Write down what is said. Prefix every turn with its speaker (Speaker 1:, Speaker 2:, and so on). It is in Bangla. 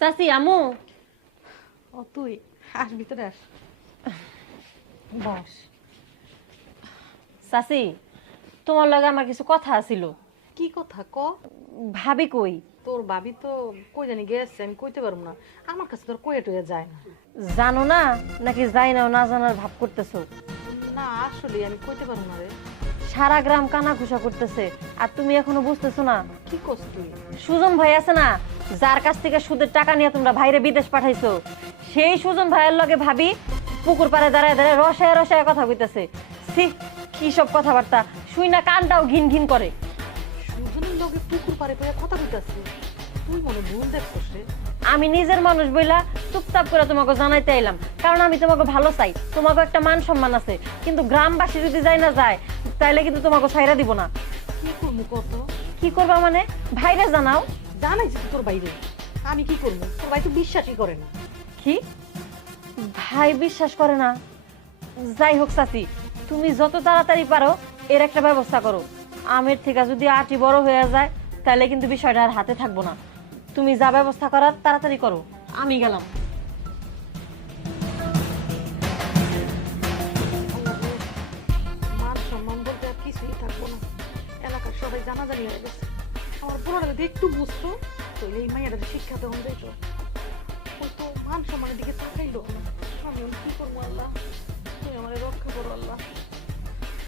Speaker 1: চাচি আমু।
Speaker 2: ও তুই আস ভিতরে আস। বস।
Speaker 1: চাচি তোমার লগে আমার কিছু কথা আছিল।
Speaker 2: কি কথা ক?
Speaker 1: ভাবি কই?
Speaker 2: তোর ভাবি তো কই জানি গেছে আমি কইতে পারব না। আমার কাছে তোর কইয়া টইয়া যায় না।
Speaker 1: জানো না? নাকি যাই না না জানার ভাব করতেছো?
Speaker 2: না আসলে আমি কইতে পারব না রে।
Speaker 1: সারা গ্রাম কানা ঘুষা করতেছে আর তুমি এখনও বুঝতেছো না?
Speaker 2: কি করছ তুই?
Speaker 1: সুজন ভাই আছে না? যার কাছ থেকে সুদের টাকা নিয়ে তোমরা ভাইরে বিদেশ পাঠাইছো সেই সুজন ভাইয়ের লগে ভাবি পুকুর পাড়ে দাঁড়ায় দাঁড়ায় রসায় রসায় কথা কইতেছে। সি কি সব কথাবার্তা শুই না কানটাও ঘিন ঘিন করে।
Speaker 2: সুজনের লগে পুকুর কইয়া কথা কইতাছে? তুই মনে ভুল দেখছস রে।
Speaker 1: আমি নিজের মানুষ বইলা চুপচাপ করে তোমাকে জানাইতে এলাম কারণ আমি তোমাকে ভালো চাই তোমাকে একটা মান সম্মান আছে। কিন্তু গ্রামবাসী যদি যাই না যায় তাইলে কিন্তু তোমাকে ছাইরা দিব না।
Speaker 2: কি করব কত?
Speaker 1: কি করবা মানে? ভাইরে জানাও।
Speaker 2: জানাইছি তো তোর বাইরে। আমি কি করব? তোর ভাই তো বিশ্বাসই করে না।
Speaker 1: কি? ভাই বিশ্বাস করে না? যাই হোক চাচি তুমি যত তাড়াতাড়ি পারো এর একটা ব্যবস্থা করো। আমের থেকে যদি আটি বড় হয়ে যায় তাহলে কিন্তু বিষয়টা আর হাতে থাকব না। তুমি যা ব্যবস্থা করার তাড়াতাড়ি করো। আমি গেলাম।
Speaker 2: আল্লাহ গো, মান সম্মান বলতে আর কিছুই থাকব না। এলাকার সবাই জানাজানি হয়ে গেছে। আমার পুরোটা যদি একটু বুঝতো তো এই মাইয়াটা শিক্ষা দেওয়া যাইতো। তো মান সম্মানের দিকে